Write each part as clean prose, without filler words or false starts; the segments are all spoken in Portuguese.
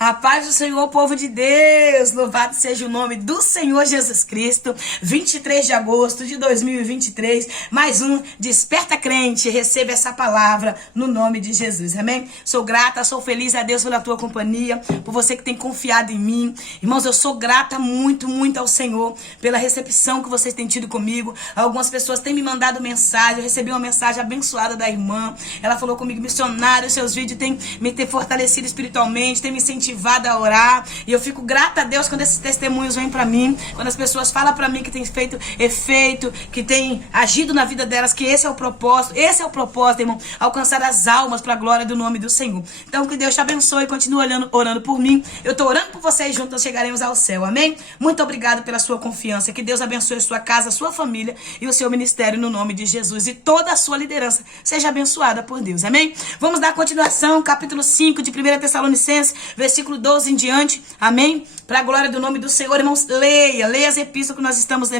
A paz do Senhor, povo de Deus, louvado seja o nome do Senhor Jesus Cristo. 23 de agosto de 2023, mais um Desperta Crente. Receba essa palavra no nome de Jesus, amém? Sou grata, sou feliz a Deus pela tua companhia, por você que tem confiado em mim. Irmãos, eu sou grata muito ao Senhor pela recepção que vocês têm tido comigo. Algumas pessoas têm me mandado mensagem, eu recebi uma mensagem abençoada da irmã. Ela falou comigo: missionário, seus vídeos têm me fortalecido espiritualmente, têm me incentivado a orar, e eu fico grata a Deus quando esses testemunhos vêm pra mim, quando as pessoas falam pra mim que tem feito efeito, que tem agido na vida delas, que esse é o propósito, irmão, alcançar as almas pra glória do nome do Senhor. Então que Deus te abençoe e continue orando por mim. Eu tô orando por vocês, juntos nós chegaremos ao céu, amém? Muito obrigado pela sua confiança, que Deus abençoe a sua casa, a sua família e o seu ministério no nome de Jesus, e toda a sua liderança seja abençoada por Deus, amém? Vamos dar continuação, capítulo 5 de 1 Tessalonicenses, versículo 12 em diante, amém? Para a glória do nome do Senhor, irmãos, leia as epístolas que nós estamos,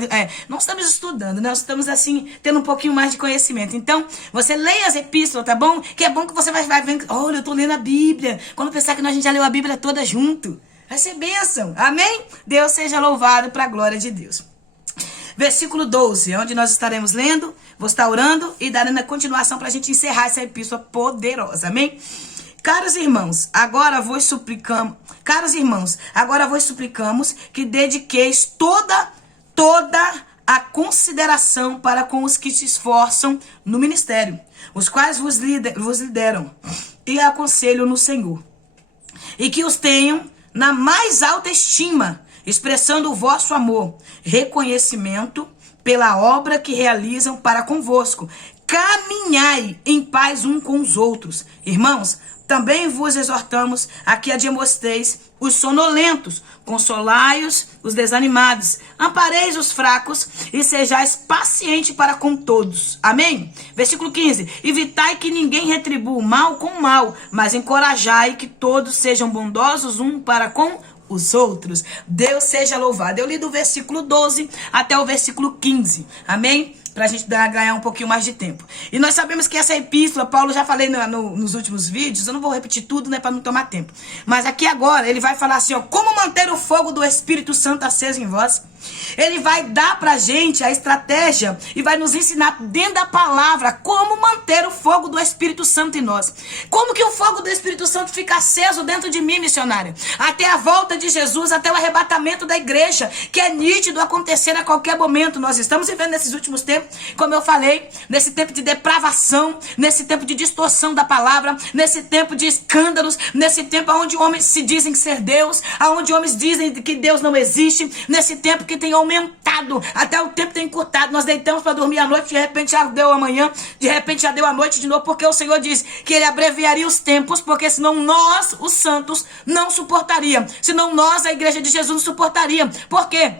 não estamos estudando, nós estamos assim, tendo um pouquinho mais de conhecimento. Então, você leia as epístolas, tá bom? Que é bom que você vai vendo, olha, eu tô lendo a Bíblia. Quando pensar que a gente já leu a Bíblia toda junto, vai ser bênção, amém? Deus seja louvado para a glória de Deus. Versículo 12, é onde nós estaremos lendo, vou estar orando e dando a continuação para a gente encerrar essa epístola poderosa, amém? Caros irmãos, agora vos suplicamos que dediqueis toda a consideração para com os que se esforçam no ministério, os quais vos lideram e aconselham no Senhor, e que os tenham na mais alta estima, expressando o vosso amor, reconhecimento pela obra que realizam para convosco. Caminhai em paz um com os outros. Irmãos, também vos exortamos a que admoesteis os sonolentos, consolai-os os desanimados, ampareis os fracos e sejais pacientes para com todos. Amém? Versículo 15. Evitai que ninguém retribua o mal com o mal, mas encorajai que todos sejam bondosos um para com os outros. Deus seja louvado. Eu li do versículo 12 até o versículo 15. Amém? Pra gente ganhar um pouquinho mais de tempo. E nós sabemos que essa epístola, Paulo, já falei nos últimos vídeos, eu não vou repetir tudo, né, para não tomar tempo. Mas aqui agora, ele vai falar assim, ó, como manter o fogo do Espírito Santo aceso em vós. Ele vai dar pra gente a estratégia e vai nos ensinar dentro da palavra como manter o fogo do Espírito Santo em nós. Como que o fogo do Espírito Santo fica aceso dentro de mim, missionário? Até a volta de Jesus, até o arrebatamento da igreja, que é nítido acontecer a qualquer momento. Nós estamos vivendo nesses últimos tempos, como eu falei, nesse tempo de depravação, nesse tempo de distorção da palavra, nesse tempo de escândalos, nesse tempo onde homens se dizem ser Deus, onde homens dizem que Deus não existe, nesse tempo que tem aumentado, até o tempo tem encurtado. Nós deitamos para dormir à noite, de repente já deu amanhã, de repente já deu a noite de novo, porque o Senhor disse que Ele abreviaria os tempos, porque senão nós, os santos, não suportaríamos, senão nós, a igreja de Jesus, não suportaríamos. Por quê?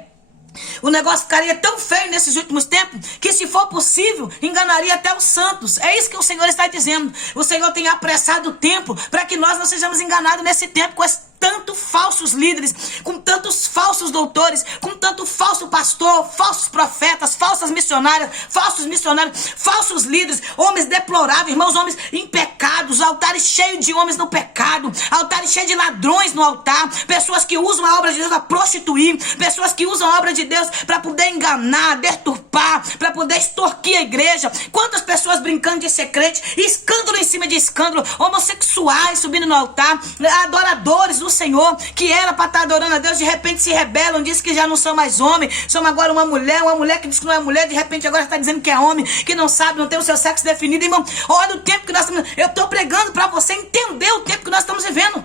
O negócio ficaria tão feio nesses últimos tempos que, se for possível, enganaria até os santos. É isso que o Senhor está dizendo. O Senhor tem apressado o tempo para que nós não sejamos enganados nesse tempo com tantos falsos líderes, com tantos falsos doutores, com tanto falso pastor, falsos profetas, falsos missionários, falsos líderes, homens deploráveis, irmãos, homens em pecados, altares cheios de homens no pecado, altares cheios de ladrões no altar, pessoas que usam a obra de Deus para prostituir, pessoas que usam a obra de Deus para poder enganar, deturpar, para poder extorquir a igreja. Quantas pessoas brincando de ser crente, escândalo em cima de escândalo, homossexuais subindo no altar, adoradores do Senhor, que era para estar adorando a Deus, de repente se rebelam, diz que já não são mais homens, somos agora uma mulher que diz que não é mulher, de repente agora está dizendo que é homem, que não sabe, não tem o seu sexo definido. Irmão, olha o tempo que nós estamos, eu estou pregando para você entender o tempo que nós estamos vivendo.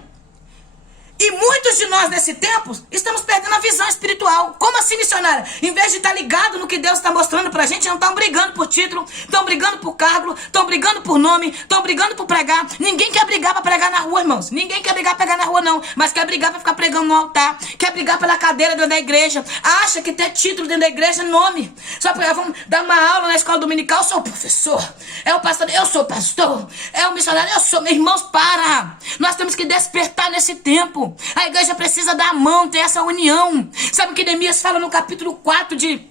E muitos de nós nesse tempo estamos perdendo a visão espiritual. Como assim, missionária? Em vez de estar ligado no que Deus está mostrando pra gente, não estão brigando por título, estão brigando por cargo, estão brigando por nome, estão brigando por pregar. Ninguém quer brigar para pregar na rua, irmãos. Ninguém quer brigar para pregar na rua, não. Mas quer brigar para ficar pregando no altar. Quer brigar pela cadeira dentro da igreja. Acha que ter título dentro da igreja é nome. Só para vamos dar uma aula na escola dominical, eu sou o professor. É o pastor, eu sou o pastor. É o missionário, eu sou. Meus irmãos, para. Nós temos que despertar nesse tempo. A igreja precisa dar a mão, ter essa união. Sabe o que Neemias fala no capítulo 4 de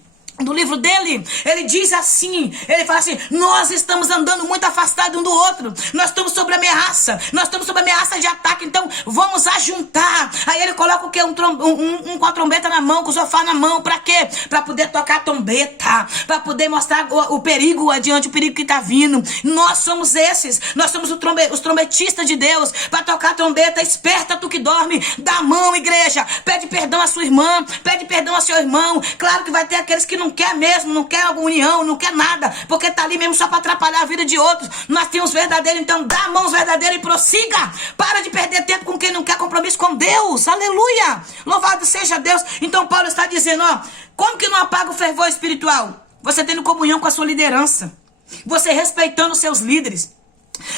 do livro dele, ele diz assim, ele fala assim: nós estamos andando muito afastados um do outro, nós estamos sob ameaça, nós estamos sob ameaça de ataque, então vamos ajuntar. Aí ele coloca o quê? Um com a trombeta na mão, com o sofá na mão, pra quê? Pra poder tocar a trombeta, pra poder mostrar o perigo adiante, o perigo que tá vindo. Nós somos esses, nós somos os trombetistas de Deus, pra tocar a trombeta. Esperta tu que dorme, dá a mão, igreja, pede perdão à sua irmã, pede perdão ao seu irmão. Claro que vai ter aqueles que não quer mesmo, não quer união, não quer nada, porque tá ali mesmo só para atrapalhar a vida de outros. Nós temos verdadeiros, então dá mãos verdadeiras e prossiga. Para de perder tempo com quem não quer compromisso com Deus. Aleluia! Louvado seja Deus. Então Paulo está dizendo, ó, como que não apaga o fervor espiritual? Você tendo comunhão com a sua liderança, você respeitando os seus líderes,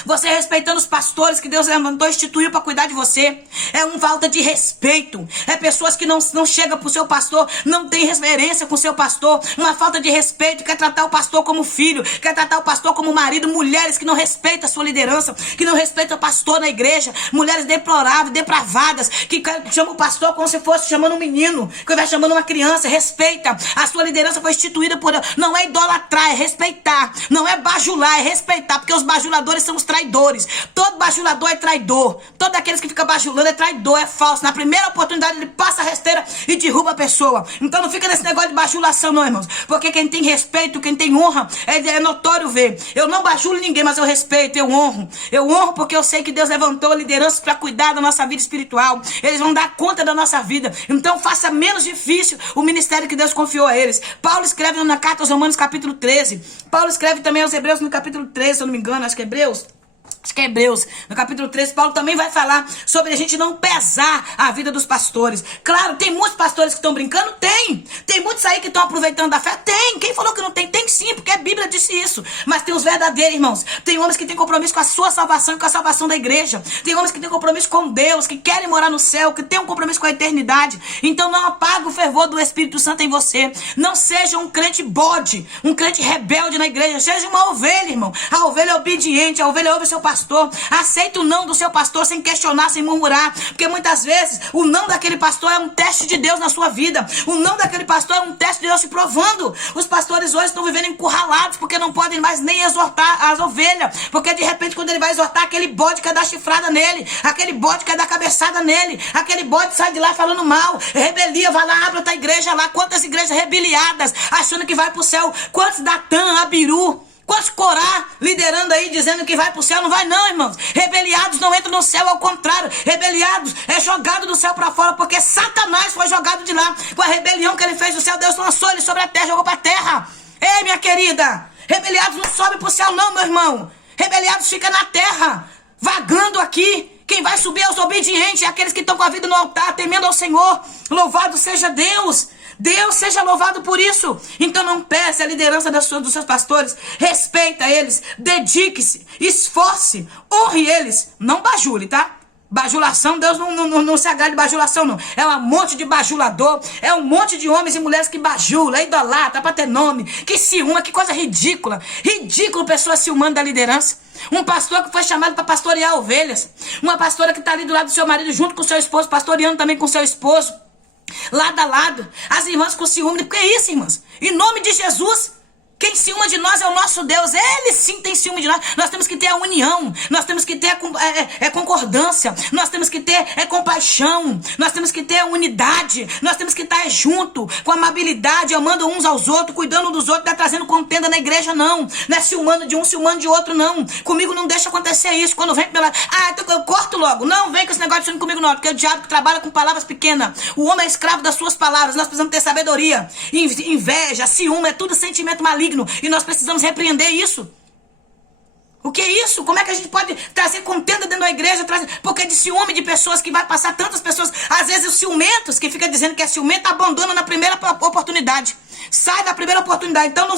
você respeitando os pastores que Deus levantou e instituiu para cuidar de você. É uma falta de respeito. É pessoas que não chegam pro seu pastor, não tem reverência com o seu pastor. Uma falta de respeito. Quer tratar o pastor como filho, quer tratar o pastor como marido. Mulheres que não respeitam a sua liderança, que não respeitam o pastor na igreja. Mulheres deploráveis, depravadas, que chamam o pastor como se fosse chamando um menino, que vai chamando uma criança. Respeita. A sua liderança foi instituída por Deus. Não é idolatrar, é respeitar. Não é bajular, é respeitar, porque os bajuladores são os traidores. Todo bajulador é traidor. Todo aqueles que ficam bajulando é traidor, é falso. Na primeira oportunidade ele passa a rasteira e derruba a pessoa. Então não fica nesse negócio de bajulação não, irmãos. Porque quem tem respeito, quem tem honra, é notório ver. Eu não bajulo ninguém, mas eu respeito, eu honro. Eu honro porque eu sei que Deus levantou lideranças para cuidar da nossa vida espiritual. Eles vão dar conta da nossa vida. Então faça menos difícil o ministério que Deus confiou a eles. Paulo escreve na carta aos Romanos capítulo 13. Paulo escreve também aos Hebreus no capítulo 13, se eu não me engano, acho que é Hebreus, no capítulo 13, Paulo também vai falar sobre a gente não pesar a vida dos pastores. Claro, tem muitos pastores que estão brincando? Tem muitos aí que estão aproveitando da fé? Tem. Quem falou que não tem? Tem sim, porque a Bíblia disse isso. Mas tem os verdadeiros, irmãos. Tem homens que têm compromisso com a sua salvação e com a salvação da igreja. Tem homens que têm compromisso com Deus, que querem morar no céu, que têm um compromisso com a eternidade. Então não apague o fervor do Espírito Santo em você. Não seja um crente bode, um crente rebelde na igreja. Seja uma ovelha, irmão. A ovelha é obediente, a ovelha ouve o seu pastor. Aceita o não do seu pastor sem questionar, sem murmurar. Porque muitas vezes o não daquele pastor é um teste de Deus na sua vida. O não daquele pastor é um teste de Deus te provando. Os pastores hoje estão vivendo encurralados porque não podem mais nem exortar as ovelhas. Porque de repente quando ele vai exortar, aquele bode quer dar chifrada nele, aquele bode quer dar cabeçada nele, aquele bode sai de lá falando mal, rebelia, vai lá, abre outra igreja lá. Quantas igrejas rebeliadas, achando que vai pro céu. Quantos Datã, Abiru, quantos Corá liderando aí, dizendo que vai pro céu? Não vai não, irmãos. Rebeliados não entram no céu, ao contrário. Rebeliados é jogado do céu para fora, porque Satanás foi jogado de lá. Com a rebelião que ele fez do céu, Deus lançou ele sobre a terra, jogou pra terra. Ei, minha querida, rebeliados não sobem pro céu não, meu irmão. Rebeliados ficam na terra, vagando aqui. Quem vai subir é os obedientes, aqueles que estão com a vida no altar, temendo ao Senhor. Louvado seja Deus. Deus seja louvado por isso. Então não peça a liderança dos seus pastores. Respeita eles, dedique-se, esforce, honre eles. Não bajule, tá? Bajulação, Deus não se agrada de bajulação, não. É um monte de bajulador, é um monte de homens e mulheres que bajula, é idolatra, pra ter nome, que ciúma, que coisa ridícula. Ridículo pessoa ciumando da liderança. Um pastor que foi chamado para pastorear ovelhas. Uma pastora que tá ali do lado do seu marido, junto com o seu esposo, pastoreando também com o seu esposo. Lado a lado. As irmãs com ciúme. Que é isso, irmãs? Em nome de Jesus. Quem ciúma de nós é o nosso Deus. Ele sim tem ciúme de nós. Nós temos que ter a união. Nós temos que ter a concordância. Nós temos que ter compaixão. Nós temos que ter a unidade. Nós temos que estar junto, com amabilidade, amando uns aos outros, cuidando dos outros. Não é trazendo contenda na igreja, não. Não é ciumando de um, ciumando de outro, não. Comigo não deixa acontecer isso. Quando vem pela... então eu corto logo. Não vem com esse negócio de ciúme comigo, não. Porque o diabo que trabalha com palavras pequenas. O homem é escravo das suas palavras. Nós precisamos ter sabedoria. Inveja, ciúme, é tudo sentimento maligno. E nós precisamos repreender isso. O que é isso? Como é que a gente pode trazer contenda dentro da igreja? Porque de ciúme de pessoas que vai passar tantas pessoas. Às vezes os ciumentos, que fica dizendo que é ciumento, abandonam na primeira oportunidade. Sai da primeira oportunidade. Então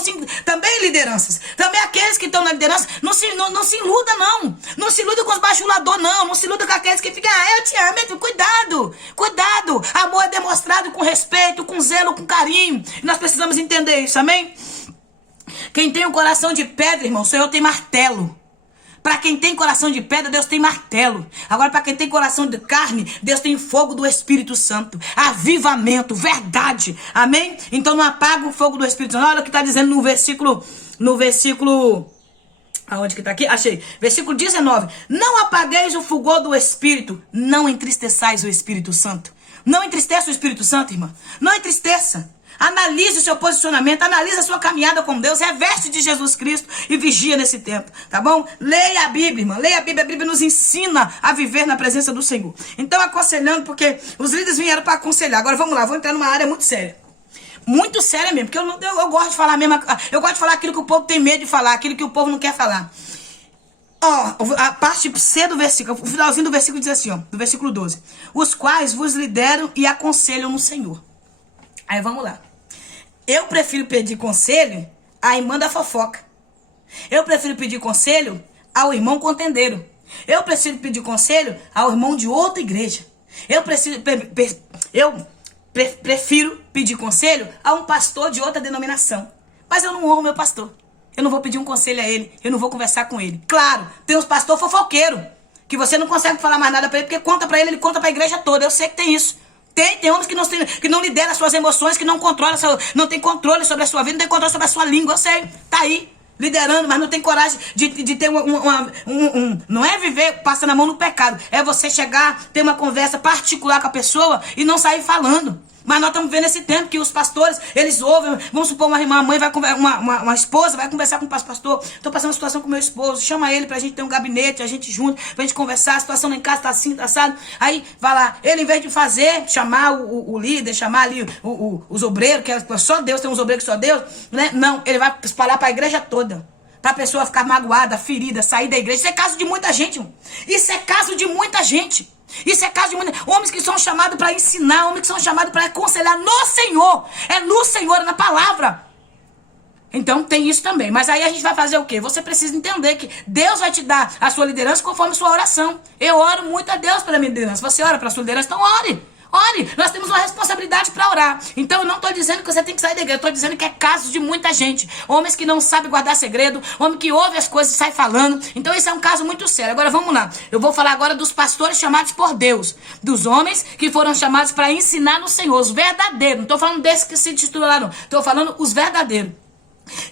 também lideranças. Também aqueles que estão na liderança, não se iluda não. Não se iluda com os bajuladores não. Não se iluda com aqueles que ficam, eu te amo. Cuidado. Amor é demonstrado com respeito, com zelo, com carinho. E nós precisamos entender isso, amém? Quem tem um coração de pedra, irmão, o Senhor tem martelo Para quem tem coração de pedra, Deus tem martelo. Agora, para quem tem coração de carne, Deus tem fogo do Espírito Santo. Avivamento, verdade. Amém? Então não apaga o fogo do Espírito Santo. Olha o que está dizendo no versículo... Aonde que está aqui? Achei. Versículo 19. Não apagueis o fulgor do Espírito. Não entristeçais o Espírito Santo. Não entristeça o Espírito Santo, irmã. Não entristeça. Analise o seu posicionamento, analise a sua caminhada com Deus, reveste de Jesus Cristo e vigia nesse tempo, tá bom? Leia a Bíblia, irmã, leia a Bíblia nos ensina a viver na presença do Senhor. Então, aconselhando, porque os líderes vieram para aconselhar. Agora, vamos lá, vou entrar numa área muito séria. Muito séria mesmo, porque eu gosto de falar mesmo, eu gosto de falar aquilo que o povo tem medo de falar, aquilo que o povo não quer falar. Ó, a parte C do versículo, o finalzinho do versículo diz assim, ó, do versículo 12. Os quais vos lideram e aconselham no Senhor. Aí vamos lá. Eu prefiro pedir conselho à irmã da fofoca. Eu prefiro pedir conselho ao irmão contendeiro. Eu prefiro pedir conselho ao irmão de outra igreja. Eu prefiro pedir conselho a um pastor de outra denominação. Mas eu não honro meu pastor. Eu não vou pedir um conselho a ele. Eu não vou conversar com ele. Claro, tem uns pastores fofoqueiros que você não consegue falar mais nada para ele, porque conta para ele conta para a igreja toda. Eu sei que tem isso. Tem homens que não lideram as suas emoções, que não controlam, não tem controle sobre a sua vida, não tem controle sobre a sua língua, eu sei, tá aí, liderando, mas não tem coragem de ter não é viver passando a mão no pecado, é você chegar, ter uma conversa particular com a pessoa e não sair falando. Mas nós estamos vendo esse tempo que os pastores, eles ouvem, vamos supor, uma mãe vai uma esposa vai conversar com o pastor, estou passando uma situação com meu esposo, chama ele pra gente ter um gabinete, a gente junto, pra gente conversar, a situação lá em casa tá assim, tá assado. Aí vai lá, ele em vez de chamar o líder, chamar ali os obreiros, que é só Deus, tem uns obreiros que só Deus, né? Não, ele vai espalhar pra igreja toda. Pra pessoa ficar magoada, ferida, sair da igreja. Isso é caso de muita gente, irmão. Isso é caso de muita gente. Isso é caso de muita... Homens que são chamados para ensinar, homens que são chamados para aconselhar no Senhor. É no Senhor, é na palavra. Então tem isso também. Mas aí a gente vai fazer o quê? Você precisa entender que Deus vai te dar a sua liderança conforme a sua oração. Eu oro muito a Deus pela minha liderança. Você ora para a sua liderança? Então ore. Ore, nós temos uma responsabilidade para orar. Então eu não estou dizendo que você tem que sair da igreja. Eu estou dizendo que é caso de muita gente. Homens que não sabem guardar segredo. Homem que ouve as coisas e sai falando. Então isso é um caso muito sério. Agora vamos lá. Eu vou falar agora dos pastores chamados por Deus. Dos homens que foram chamados para ensinar no Senhor. Os verdadeiros. Não estou falando desses que se titularam. Estou falando os verdadeiros.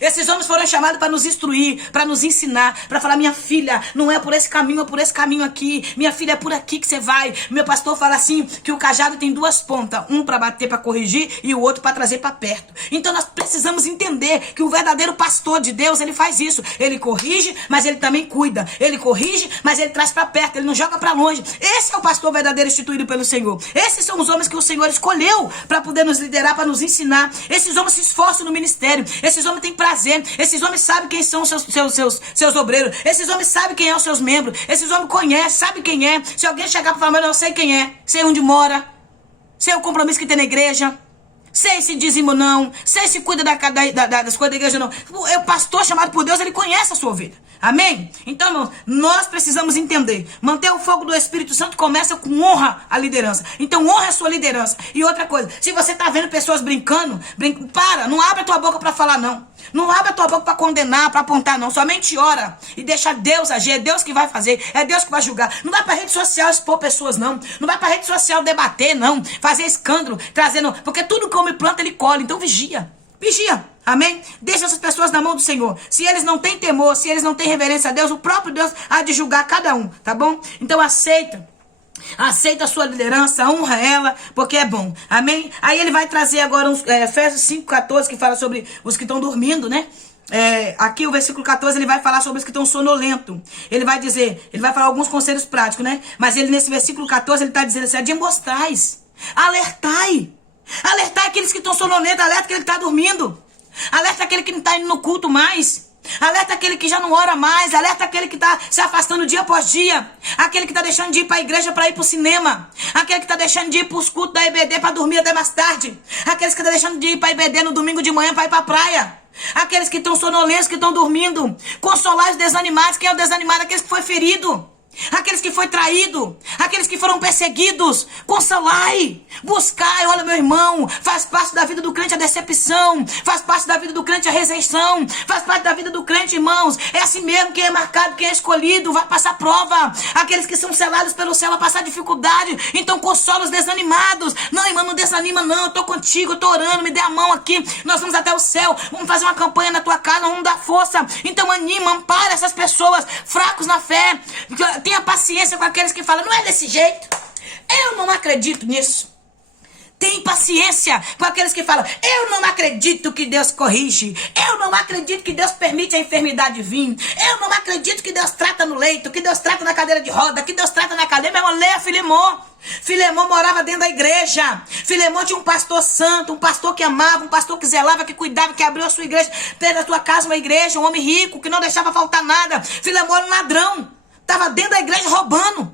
Esses homens foram chamados para nos instruir, para nos ensinar, para falar: minha filha, não é por esse caminho, é por esse caminho aqui. Minha filha, é por aqui que você vai. Meu pastor fala assim, que o cajado tem duas pontas, um para bater, para corrigir, e o outro para trazer para perto. Então nós precisamos entender que o verdadeiro pastor de Deus, ele faz isso. Ele corrige, mas ele também cuida. Ele corrige, mas ele traz para perto, ele não joga para longe. Esse é o pastor verdadeiro instituído pelo Senhor. Esses são os homens que o Senhor escolheu para poder nos liderar, para nos ensinar. Esses homens se esforçam no ministério. Esses homens têm prazer. Esses homens sabem quem são seus obreiros. Esses homens sabem quem é os seus membros. Esses homens conhecem, sabem quem é. Se alguém chegar para falar: mas eu não sei quem é, sei onde mora, sei o compromisso que tem na igreja, sei se dízimo não, sei se cuida das coisas da igreja não. O pastor chamado por Deus, ele conhece a sua ovelha. Amém? Então, irmãos, nós precisamos entender. Manter o fogo do Espírito Santo começa com honra à liderança. Então, honra a sua liderança. E outra coisa, se você está vendo pessoas brincando, para, não abre a tua boca para falar não. Não abre a tua boca para condenar, para apontar não. Somente ora e deixa Deus agir. É Deus que vai fazer, é Deus que vai julgar. Não vai para rede social expor pessoas não. Não vai para rede social debater não. Fazer escândalo, trazendo... Porque tudo que o homem planta, ele colhe. Então vigia. Vigia. Amém? Deixa essas pessoas na mão do Senhor. Se eles não têm temor, se eles não têm reverência a Deus, o próprio Deus há de julgar cada um, tá bom? Então aceita a sua liderança, honra ela, porque é bom. Amém? Aí ele vai trazer agora Efésios 5:14, que fala sobre os que estão dormindo, né? Aqui o versículo 14 ele vai falar sobre os que estão sonolentos. Ele vai falar alguns conselhos práticos, né? Mas ele nesse versículo 14 ele está dizendo assim: admoestrais, alertai aqueles que estão sonolentos, alerta aquele que está dormindo, alerta aquele que não está indo no culto mais, alerta aquele que já não ora mais, alerta aquele que está se afastando dia após dia, aquele que está deixando de ir para a igreja para ir para o cinema, aquele que está deixando de ir para os cultos da EBD para dormir até mais tarde, aqueles que estão deixando de ir para a EBD no domingo de manhã para ir para a praia, aqueles que estão sonolentos, que estão dormindo. Consolar os desanimados. Quem é o desanimado? Aqueles que foi ferido. aqueles que foi traído, aqueles que foram perseguidos, consolai, buscai. Olha, meu irmão, faz parte da vida do crente a decepção, faz parte da vida do crente a rejeição, faz parte da vida do crente, irmãos. É assim mesmo, quem é marcado, quem é escolhido, vai passar prova. Aqueles que são selados pelo céu vão passar dificuldade, então consola os desanimados. Não, irmão, não desanima não, eu tô contigo, eu tô orando, me dê a mão aqui, nós vamos até o céu, vamos fazer uma campanha na tua casa, vamos dar força. Então anima, ampara essas pessoas fracos na fé. Tenha paciência com aqueles que falam, não é desse jeito, eu não acredito nisso. Tem paciência com aqueles que falam, eu não acredito que Deus corrige, eu não acredito que Deus permite a enfermidade vir, eu não acredito que Deus trata no leito, que Deus trata na cadeira de roda, que Deus trata na cadeira. Meu irmão, leia Filemon. Filemon morava dentro da igreja. Filemon tinha um pastor santo, um pastor que amava, um pastor que zelava, que cuidava, que abriu a sua igreja, fez da sua casa uma igreja, um homem rico, que não deixava faltar nada. Filemon era um ladrão, estava dentro da igreja roubando.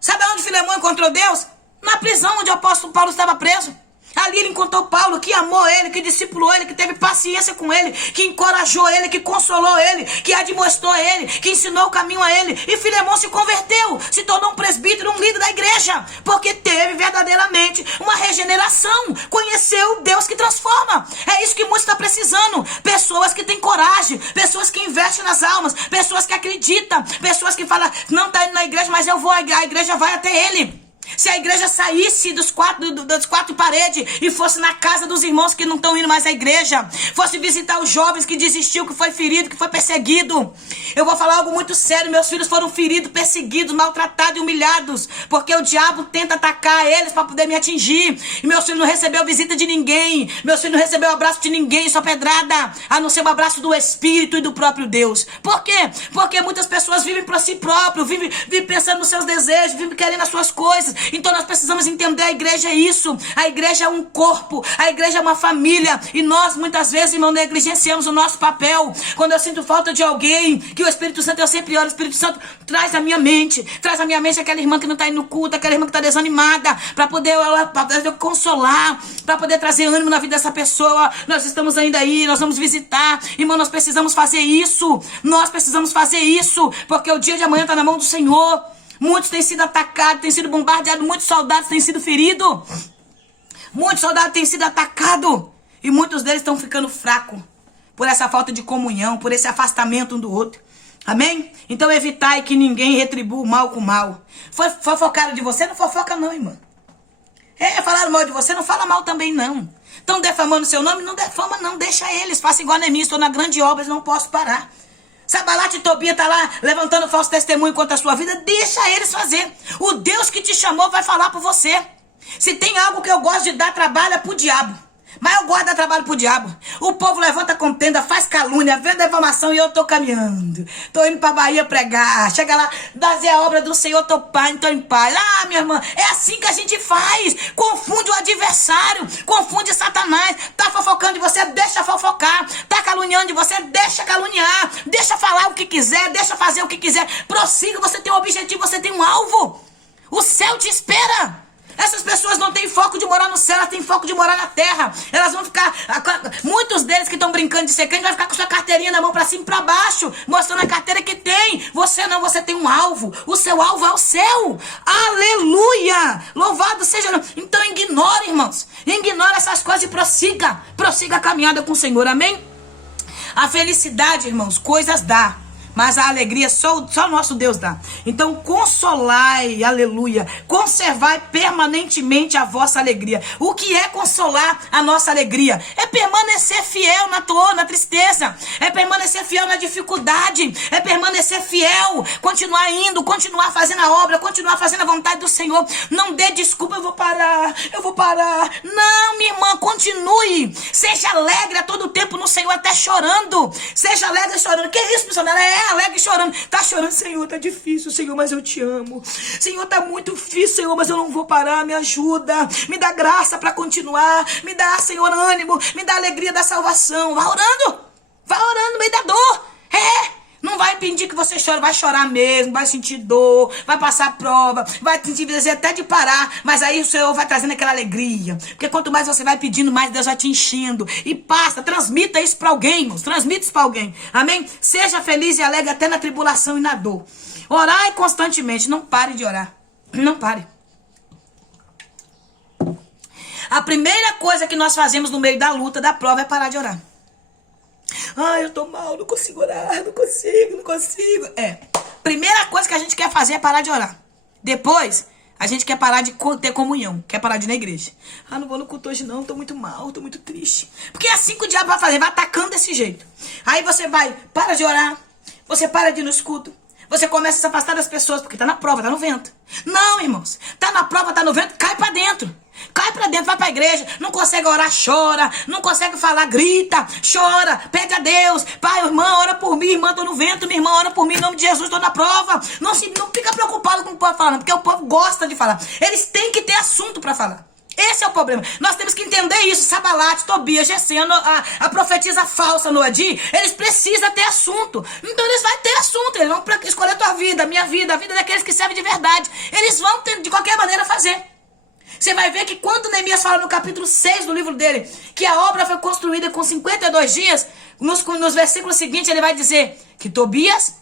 Sabe onde Filemon encontrou Deus? Na prisão onde o apóstolo Paulo estava preso. Ali ele encontrou Paulo, que amou ele, que discipulou ele, que teve paciência com ele, que encorajou ele, que consolou ele, que admoestou ele, que ensinou o caminho a ele. E Filemon se converteu, se tornou um presbítero, um líder da igreja, porque teve verdadeiramente uma regeneração, conheceu o Deus que transforma. É isso que muitos estão precisando. Pessoas que têm coragem, pessoas que investem nas almas, pessoas que acreditam, pessoas que falam, não está indo na igreja, mas eu vou, a igreja vai até ele. Se a igreja saísse das quatro paredes e fosse na casa dos irmãos que não estão indo mais à igreja, fosse visitar os jovens que desistiu, que foi ferido, que foi perseguido. Eu vou falar algo muito sério, meus filhos foram feridos, perseguidos, maltratados e humilhados, porque o diabo tenta atacar eles para poder me atingir. E meus filhos não recebeu visita de ninguém, meus filhos não recebeu abraço de ninguém, só pedrada, a não ser o abraço do Espírito e do próprio Deus. Por quê? Porque muitas pessoas vivem para si próprio, vivem pensando nos seus desejos, vivem querendo as suas coisas. Então nós precisamos entender, a igreja é isso, a igreja é um corpo, a igreja é uma família, e nós muitas vezes, irmão, negligenciamos o nosso papel. Quando eu sinto falta de alguém, que o Espírito Santo, eu sempre oro, o Espírito Santo traz à minha mente aquela irmã que não está indo no culto, aquela irmã que está desanimada, para poder consolar, para poder trazer ânimo na vida dessa pessoa. Nós estamos ainda aí, nós vamos visitar, irmão, nós precisamos fazer isso, porque o dia de amanhã está na mão do Senhor. Muitos têm sido atacados, têm sido bombardeados, muitos soldados têm sido feridos. Muitos soldados têm sido atacados. E muitos deles estão ficando fracos por essa falta de comunhão, por esse afastamento um do outro. Amém? Então evitai que ninguém retribua o mal com o mal. Fofocaram de você? Não fofoca não, irmão. Falaram mal de você? Não fala mal também não. Estão defamando seu nome? Não defama não, deixa eles. Faça igual a Neemias, estou na grande obra, não posso parar. Sanbalat e Tobia tá lá levantando falso testemunho contra a sua vida, deixa eles fazer. O Deus que te chamou vai falar por você. Se tem algo que eu gosto de dar trabalho é pro diabo. Mas eu gosto de dar trabalho pro diabo. O povo levanta contenda, faz calúnia, vê deformação e eu tô caminhando. Tô indo pra Bahia pregar. Chega lá, fazer a obra do Senhor, tô em paz. Ah, minha irmã, é assim que a gente faz. Confunde o adversário, confunde Satanás. Tá fofocando de você, deixa fofocar. Tá caluniando de você, deixa caluniar. Deixa falar o que quiser, deixa fazer o que quiser. Prossiga, você tem um objetivo, você tem um alvo. O céu te espera. Essas pessoas não têm foco de morar no céu, elas têm foco de morar na terra. Elas vão ficar, muitos deles que estão brincando de ser crente, vai ficar com sua carteirinha na mão pra cima e pra baixo, mostrando a carteira que tem. Você não, você tem um alvo. O seu alvo é o céu. Aleluia! Louvado seja. Então ignore, irmãos. Ignore essas coisas e prossiga. Prossiga a caminhada com o Senhor, amém? A felicidade, irmãos, coisas dá. Mas a alegria só o nosso Deus dá. Então consolai, aleluia, conservai permanentemente a vossa alegria. O que é consolar a nossa alegria? É permanecer fiel na dor, na tristeza. É permanecer fiel na dificuldade. É permanecer fiel, continuar indo, continuar fazendo a obra, continuar fazendo a vontade do Senhor. Não dê desculpa, eu vou parar. Não, minha irmã, continue. Seja alegre a todo tempo no Senhor, até chorando. Seja alegre chorando. Que isso, missionária? Alegre chorando, tá chorando, Senhor, tá difícil, Senhor, mas eu te amo. Senhor, tá muito difícil, Senhor, mas eu não vou parar, me ajuda, me dá graça para continuar, me dá, Senhor, ânimo, me dá alegria da salvação. Vai orando no meio da dor, não não vai impedir que você chore, vai chorar mesmo, vai sentir dor, vai passar prova, vai te dizer até de parar, mas aí o Senhor vai trazendo aquela alegria, porque quanto mais você vai pedindo, mais Deus vai te enchendo, e passa, transmita isso para alguém, irmãos, transmita isso para alguém, amém? Seja feliz e alegre até na tribulação e na dor. Orai constantemente, não pare de orar, não pare. A primeira coisa que nós fazemos no meio da luta, da prova, é parar de orar. Ai, eu tô mal, não consigo orar, não consigo. Primeira coisa que a gente quer fazer é parar de orar. Depois, a gente quer parar de ter comunhão, quer parar de ir na igreja. Ah, não vou no culto hoje não, tô muito mal, tô muito triste. Porque é assim que o diabo vai fazer, vai atacando desse jeito. Aí você para de orar, você para de ir nos cultos. Você começa a se afastar das pessoas, porque tá na prova, tá no vento. Não, irmãos, tá na prova, tá no vento, cai pra dentro. Cai pra dentro, vai pra igreja, não consegue orar, chora. Não consegue falar, grita, chora, pede a Deus. Pai, irmã, ora por mim, irmã, tô no vento, minha irmã, ora por mim, em nome de Jesus, tô na prova. Não fica preocupado com o povo falando, porque o povo gosta de falar. Eles têm que ter assunto pra falar. Esse é o problema. Nós temos que entender isso. Sabalate, Tobias, Gesem, a profetisa falsa Noadi, eles precisam ter assunto. Então eles vão ter assunto. Eles vão escolher a tua vida, a minha vida, a vida daqueles que servem de verdade. Eles vão ter, de qualquer maneira, fazer. Você vai ver que quando Neemias fala no capítulo 6 do livro dele, que a obra foi construída com 52 dias, nos versículos seguintes ele vai dizer que Tobias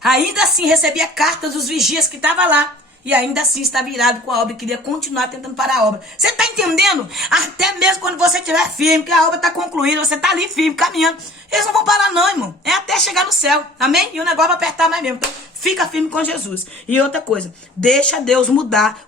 ainda assim recebia cartas dos vigias que estavam lá. E ainda assim estava irado com a obra e queria continuar tentando parar a obra. Você está entendendo? Até mesmo quando você estiver firme, que a obra está concluída, você está ali firme, caminhando. Eles não vão parar não, irmão. É até chegar no céu. Amém? E o negócio vai apertar mais mesmo. Então, fica firme com Jesus. E outra coisa, deixa Deus mudar,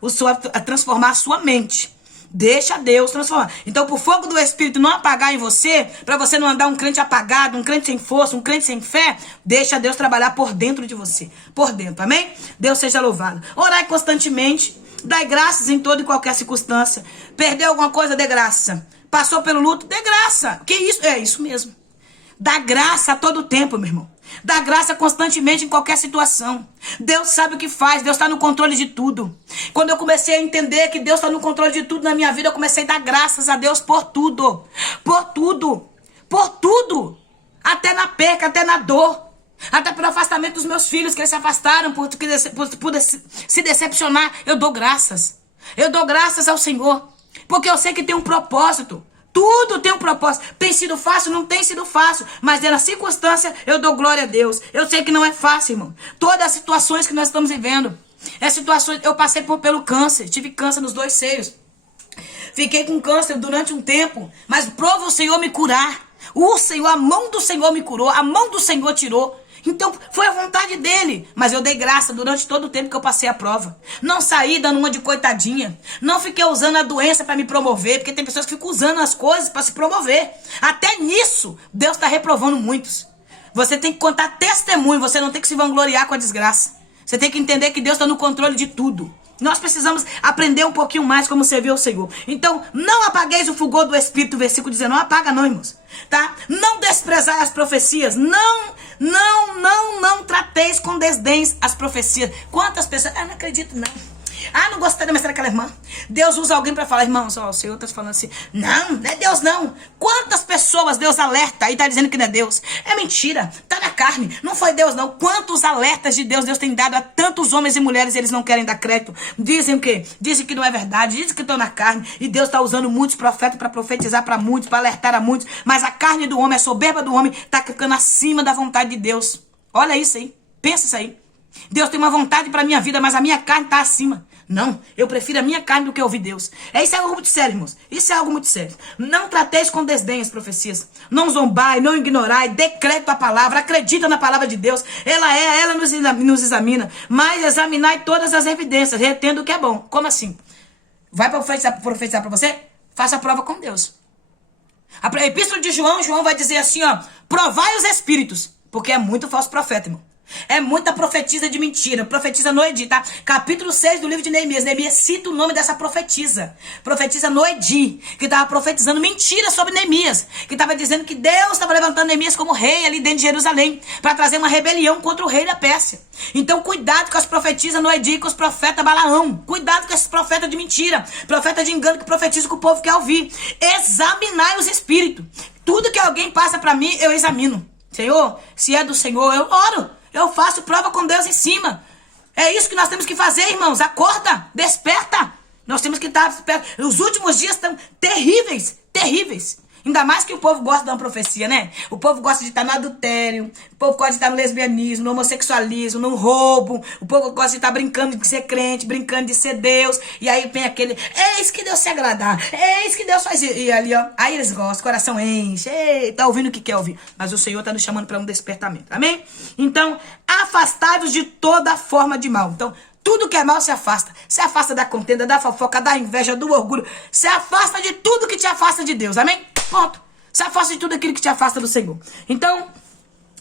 transformar a sua mente. Deixa Deus transformar. Então, por fogo do Espírito não apagar em você, para você não andar um crente apagado, um crente sem força, um crente sem fé, deixa Deus trabalhar por dentro de você. Por dentro, amém? Deus seja louvado. Orai constantemente, dai graças em toda e qualquer circunstância. Perdeu alguma coisa, dê graça. Passou pelo luto, dê graça. Que isso? É isso mesmo. Dá graça a todo tempo, meu irmão. Dá graça constantemente em qualquer situação. Deus sabe o que faz, Deus está no controle de tudo. Quando eu comecei a entender que Deus está no controle de tudo na minha vida, eu comecei a dar graças a Deus por tudo. Por tudo. Por tudo. Até na perca, até na dor. Até pelo afastamento dos meus filhos, que eles se afastaram por se decepcionar. Eu dou graças. Eu dou graças ao Senhor. Porque eu sei que tem um propósito. Tudo tem um propósito. Tem sido fácil? Não tem sido fácil. Mas na circunstância, eu dou glória a Deus. Eu sei que não é fácil, irmão. Todas as situações que nós estamos vivendo. Eu passei pelo câncer. Tive câncer nos 2 seios. Fiquei com câncer durante um tempo. Mas prova o Senhor me curar. A mão do Senhor me curou. A mão do Senhor tirou. Então, foi a vontade dele. Mas eu dei graça durante todo o tempo que eu passei a prova. Não saí dando uma de coitadinha. Não fiquei usando a doença para me promover. Porque tem pessoas que ficam usando as coisas para se promover. Até nisso, Deus está reprovando muitos. Você tem que contar testemunho. Você não tem que se vangloriar com a desgraça. Você tem que entender que Deus está no controle de tudo. Nós precisamos aprender um pouquinho mais como servir ao Senhor. Então, não apagueis o fulgor do Espírito, versículo 19. Não apaga não, irmãos. Tá? Não desprezai as profecias. Não trateis com desdém as profecias. Quantas pessoas... não acredito não. Não gostei da mensagem daquela irmã. Deus usa alguém para falar, irmãos, o Senhor está falando assim. Não é Deus não. Quantas pessoas Deus alerta e está dizendo que não é Deus? É mentira, tá na carne. Não foi Deus não. Quantos alertas de Deus tem dado a tantos homens e mulheres e eles não querem dar crédito? Dizem o quê? Dizem que não é verdade, dizem que estão na carne. E Deus está usando muitos profetas para profetizar para muitos, para alertar a muitos. Mas a carne do homem, a soberba do homem está ficando acima da vontade de Deus. Olha isso aí, pensa isso aí. Deus tem uma vontade para a minha vida, mas a minha carne está acima. Não, eu prefiro a minha carne do que ouvir Deus. Isso é algo muito sério, irmãos. Isso é algo muito sério. Não trateis com desdém as profecias. Não zombai, não ignorai, dê crédito à palavra, acredita na palavra de Deus. Ela nos examina. Mas examinai todas as evidências, retendo o que é bom. Como assim? Vai profetizar para você? Faça a prova com Deus. A epístola de João vai dizer assim, ó. Provai os espíritos, porque é muito falso profeta, irmão. É muita profetisa de mentira. Profetisa Noedi, tá? Capítulo 6 do livro de Neemias. Neemias cita o nome dessa profetisa. Profetisa Noedi, que estava profetizando mentira sobre Neemias. Que estava dizendo que Deus estava levantando Neemias como rei ali dentro de Jerusalém. Para trazer uma rebelião contra o rei da Pérsia. Então cuidado com as profetisas Noedi e com os profetas Balaão. Cuidado com esses profetas de mentira. Profeta de engano que profetiza o que o povo quer ouvir. Examinai os espíritos. Tudo que alguém passa para mim, eu examino. Senhor, se é do Senhor, eu oro. Eu faço prova com Deus em cima. É isso que nós temos que fazer, irmãos. Acorda, desperta. Nós temos que estar... Os últimos dias estão terríveis, terríveis. Ainda mais que o povo gosta de uma profecia, né? O povo gosta de estar no adultério, o povo gosta de estar no lesbianismo, no homossexualismo, no roubo. O povo gosta de estar brincando de ser crente, brincando de ser Deus. E aí vem aquele, é isso que Deus se agradar, é isso que Deus faz. E ali, ó, aí eles gostam, o coração enche, ei, tá ouvindo o que quer ouvir. Mas o Senhor tá nos chamando para um despertamento, amém? Então, afastai-vos de toda forma de mal. Então, tudo que é mal se afasta. Se afasta da contenda, da fofoca, da inveja, do orgulho. Se afasta de tudo que te afasta de Deus, amém? Ponto. Se afasta de tudo aquilo que te afasta do Senhor. Então,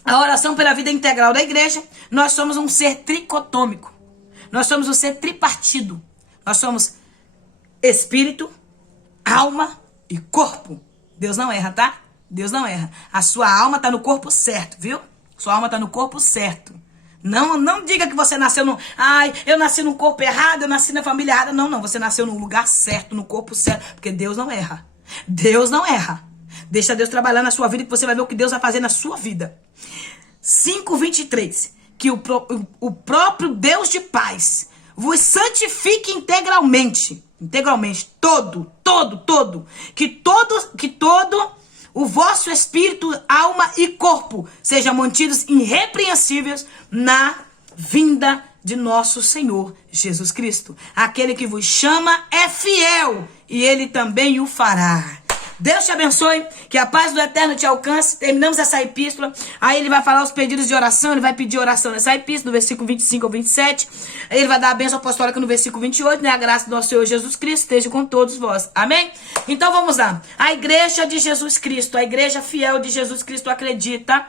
a oração pela vida integral da igreja, nós somos um ser tricotômico. Nós somos um ser tripartido. Nós somos espírito, alma e corpo. Deus não erra, tá? Deus não erra. A sua alma tá no corpo certo, viu? Sua alma tá no corpo certo. Não diga que você nasceu no... Ai, eu nasci no corpo errado, eu nasci na família errada. Não. Você nasceu no lugar certo, no corpo certo. Porque Deus não erra. Deus não erra. Deixa Deus trabalhar na sua vida que você vai ver o que Deus vai fazer na sua vida. 5:23. Que o próprio Deus de paz vos santifique integralmente. Integralmente. Todo. Que todo o vosso espírito, alma e corpo sejam mantidos irrepreensíveis na vinda de nosso Senhor Jesus Cristo. Aquele que vos chama é fiel e ele também o fará. Deus te abençoe, que a paz do Eterno te alcance. Terminamos essa epístola. Aí ele vai falar os pedidos de oração. Ele vai pedir oração nessa epístola, do versículo 25 ao 27. Aí ele vai dar a bênção apostólica no versículo 28, né? A graça do nosso Senhor Jesus Cristo esteja com todos vós. Amém? Então vamos lá. A igreja de Jesus Cristo, a igreja fiel de Jesus Cristo acredita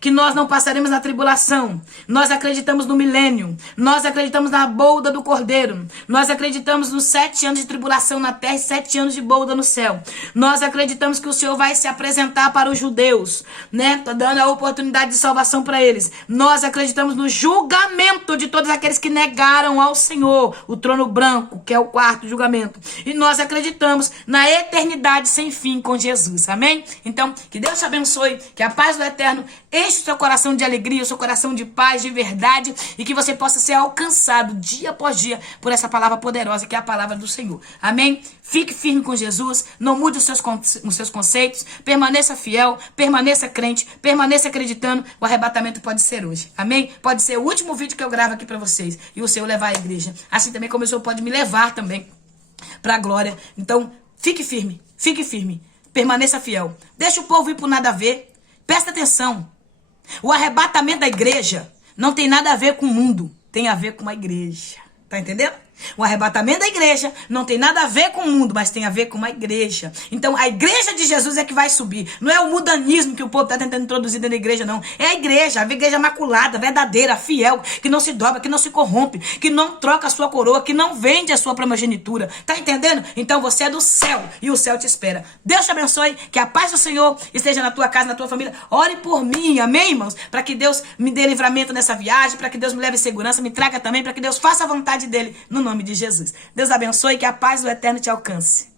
que nós não passaremos na tribulação. Nós acreditamos no milênio. Nós acreditamos na bolda do Cordeiro. Nós acreditamos nos 7 anos de tribulação na terra e 7 anos de bolda no céu. Nós acreditamos que o Senhor vai se apresentar para os judeus, né? Tá dando a oportunidade de salvação para eles. Nós acreditamos no julgamento de todos aqueles que negaram ao Senhor, o trono branco, que é o 4º julgamento. E nós acreditamos na eternidade sem fim com Jesus. Amém? Então, que Deus te abençoe, que a paz do Eterno enche o seu coração de alegria, o seu coração de paz, de verdade, e que você possa ser alcançado dia após dia por essa palavra poderosa que é a palavra do Senhor. Amém? Fique firme com Jesus, não mude os seus conceitos, permaneça fiel, permaneça crente, permaneça acreditando, o arrebatamento pode ser hoje. Amém? Pode ser o último vídeo que eu gravo aqui para vocês e o Senhor levar à igreja. Assim também como o Senhor pode me levar também para a glória. Então, fique firme, permaneça fiel. Deixa o povo ir por nada a ver. Presta atenção. O arrebatamento da igreja não tem nada a ver com o mundo, tem a ver com a igreja. Tá entendendo? O arrebatamento da igreja não tem nada a ver com o mundo, mas tem a ver com uma igreja. Então, a igreja de Jesus é que vai subir. Não é o mudanismo que o povo está tentando introduzir dentro da igreja, não. É a igreja imaculada, verdadeira, fiel, que não se dobra, que não se corrompe, que não troca a sua coroa, que não vende a sua primogenitura. Tá entendendo? Então, você é do céu e o céu te espera. Deus te abençoe, que a paz do Senhor esteja na tua casa, na tua família. Ore por mim, amém, irmãos? Para que Deus me dê livramento nessa viagem, para que Deus me leve em segurança, me traga também, para que Deus faça a vontade dele, no nome de Jesus. Deus abençoe, que a paz do Eterno te alcance.